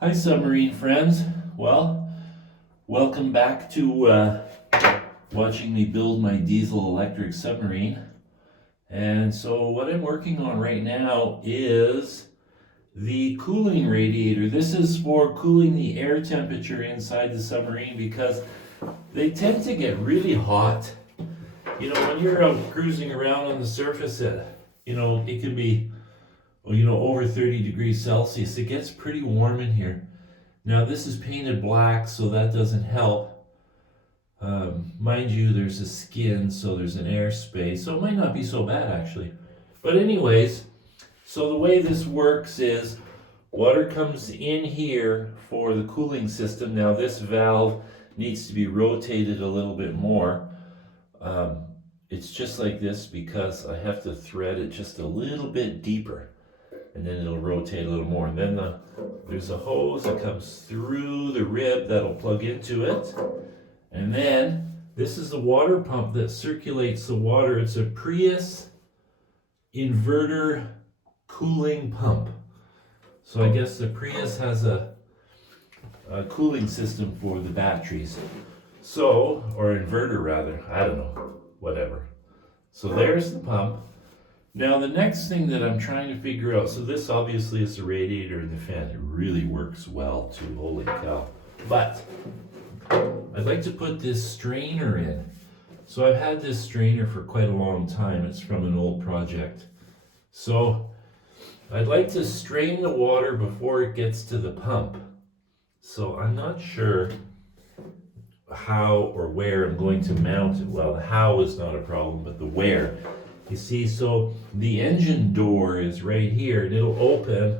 Hi, submarine friends. Well, welcome back to watching me build my diesel electric submarine. And so, what I'm working on right now is the cooling radiator. This is for cooling the air temperature inside the submarine because they tend to get really hot. When you're out cruising around on the surface, it can be, over 30 degrees Celsius. It gets pretty warm in here. Now this is painted black, so that doesn't help. Mind you, there's a skin, so there's an airspace, so it might not be so bad actually. But anyways, so the way this works is water comes in here for the cooling system. Now this valve needs to be rotated a little bit more. It's just like this because I have to thread it just a little bit deeper, and then it'll rotate a little more. And then there's a hose that comes through the rib that'll plug into it. And then this is the water pump that circulates the water. It's a Prius inverter cooling pump. So I guess the Prius has a cooling system for the batteries. So, or inverter rather, I don't know, whatever. So there's the pump. Now the next thing that I'm trying to figure out, so this obviously is the radiator and the fan. It really works well too, holy cow. But I'd like to put this strainer in. So I've had this strainer for quite a long time. It's from an old project. So I'd like to strain the water before it gets to the pump. So I'm not sure how or where I'm going to mount it. Well, the how is not a problem, but the where. You see, so the engine door is right here, and it'll open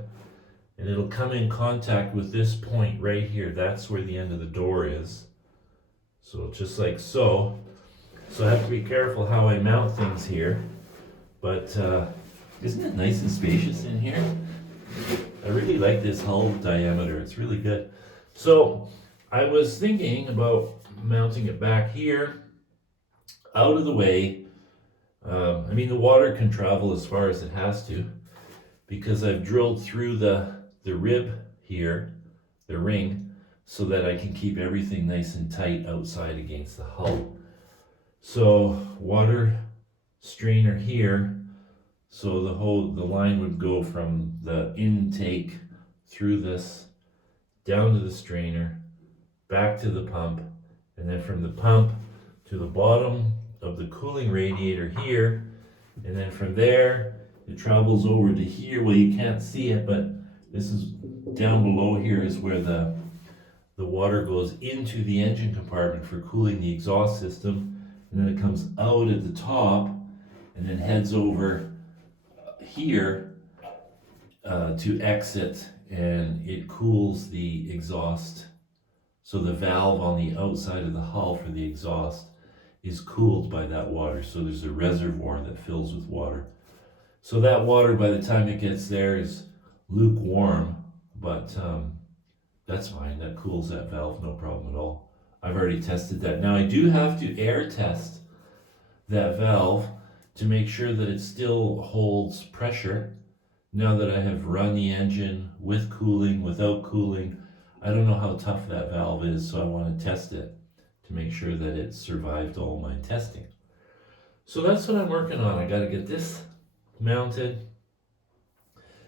and it'll come in contact with this point right here. That's where the end of the door is. So just like so. So I have to be careful how I mount things here. But isn't it nice and spacious in here? I really like this hull diameter. It's really good. So I was thinking about mounting it back here, out of the way. The water can travel as far as it has to because I've drilled through the rib here, the ring, so that I can keep everything nice and tight outside against the hull. So water strainer here, so the line would go from the intake through this down to the strainer, back to the pump, and then from the pump to the bottom of the cooling radiator here, and then from there it travels over to here. Well, you can't see it, but this is down below here is where the water goes into the engine compartment for cooling the exhaust system, and then it comes out at the top and then heads over here to exit, and it cools the exhaust. So the valve on the outside of the hull for the exhaust is cooled by that water. So there's a reservoir that fills with water. So that water, by the time it gets there, is lukewarm, but that's fine. That cools that valve, no problem at all. I've already tested that. Now I do have to air test that valve to make sure that it still holds pressure. Now that I have run the engine with cooling, without cooling, I don't know how tough that valve is, so I want to test it to make sure that it survived all my testing. So that's what I'm working on. I got to get this mounted.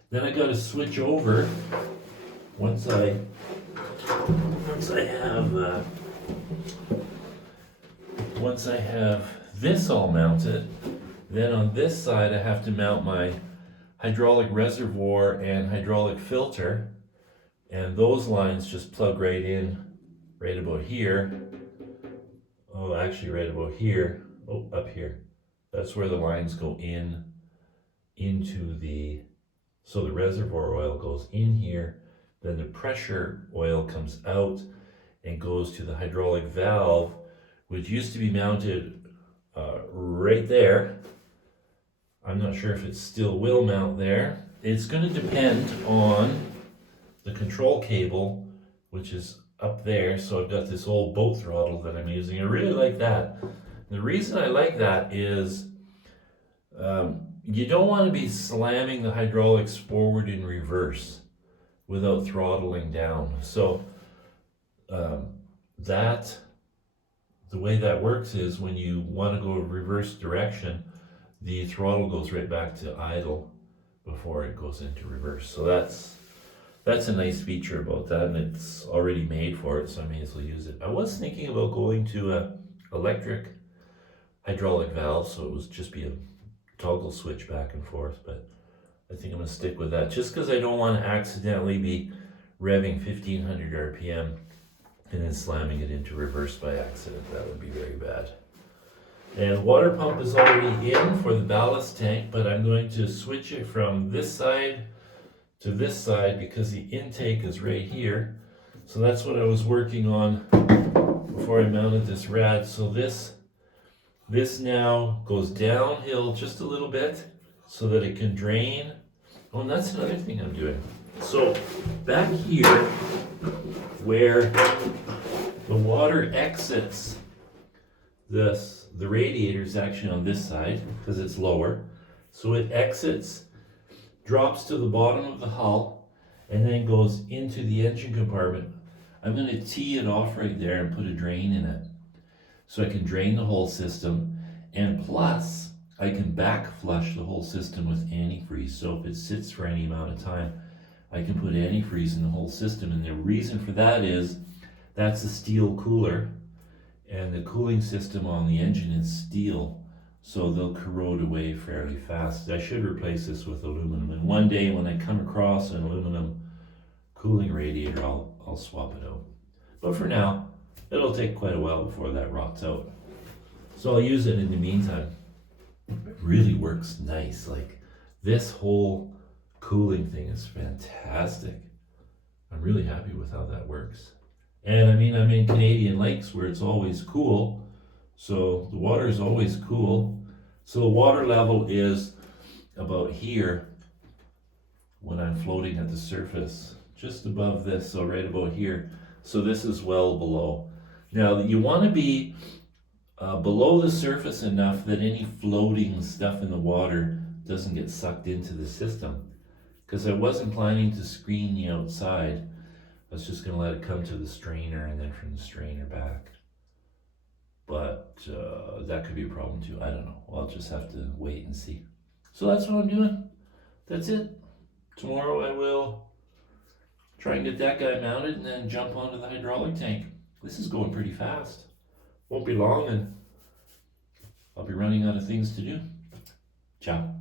Then I got to switch over once I have this all mounted. Then on this side I have to mount my hydraulic reservoir and hydraulic filter, and those lines just plug right in right about here. Oh, actually right about here. Oh, up here. That's where the lines go into so the reservoir oil goes in here, then the pressure oil comes out and goes to the hydraulic valve, which used to be mounted right there. I'm not sure if it still will mount there. It's going to depend on the control cable, which is up there. So I've got this old boat throttle that I'm using. I really like that. The reason I like that is you don't want to be slamming the hydraulics forward in reverse without throttling down. So that the way that works is when you want to go reverse direction, the throttle goes right back to idle before it goes into reverse. So that's a nice feature about that, and it's already made for it, so I may as well use it. I was thinking about going to a electric hydraulic valve, so it would just be a toggle switch back and forth, but I think I'm gonna stick with that, just because I don't want to accidentally be revving 1500 RPM and then slamming it into reverse by accident. That would be very bad. And water pump is already in for the ballast tank, but I'm going to switch it from this side to this side because the intake is right here. So that's what I was working on before I mounted this rad. So this now goes downhill just a little bit so that it can drain. Oh, and that's another thing I'm doing. So back here where the water exits, the radiator is actually on this side because it's lower. So it exits, drops to the bottom of the hull, and then goes into the engine compartment. I'm going to tee it off right there and put a drain in it. So I can drain the whole system, and plus I can back flush the whole system with antifreeze. So if it sits for any amount of time, I can put antifreeze in the whole system. And the reason for that is that's a steel cooler, and the cooling system on the engine is steel, so they'll corrode away fairly fast. I should replace this with aluminum, and one day when I come across an aluminum cooling radiator, I'll swap it out. But for now, it'll take quite a while before that rots out. So I'll use it in the meantime. It really works nice. Like, this whole cooling thing is fantastic. I'm really happy with how that works. And I mean, I'm in Canadian lakes where it's always cool, so the water is always cool. So the water level is about here when I'm floating at the surface, just above this, so right about here. So this is well below. Now you want to be below the surface enough that any floating stuff in the water doesn't get sucked into the system, because I wasn't planning to screen the outside. I was just going to let it come to the strainer and then from the strainer back. But that could be a problem too. I don't know. I'll just have to wait and see. So that's what I'm doing. That's it. Tomorrow I will try and get that guy mounted and then jump onto the hydraulic tank. This is going pretty fast. Won't be long and I'll be running out of things to do. Ciao.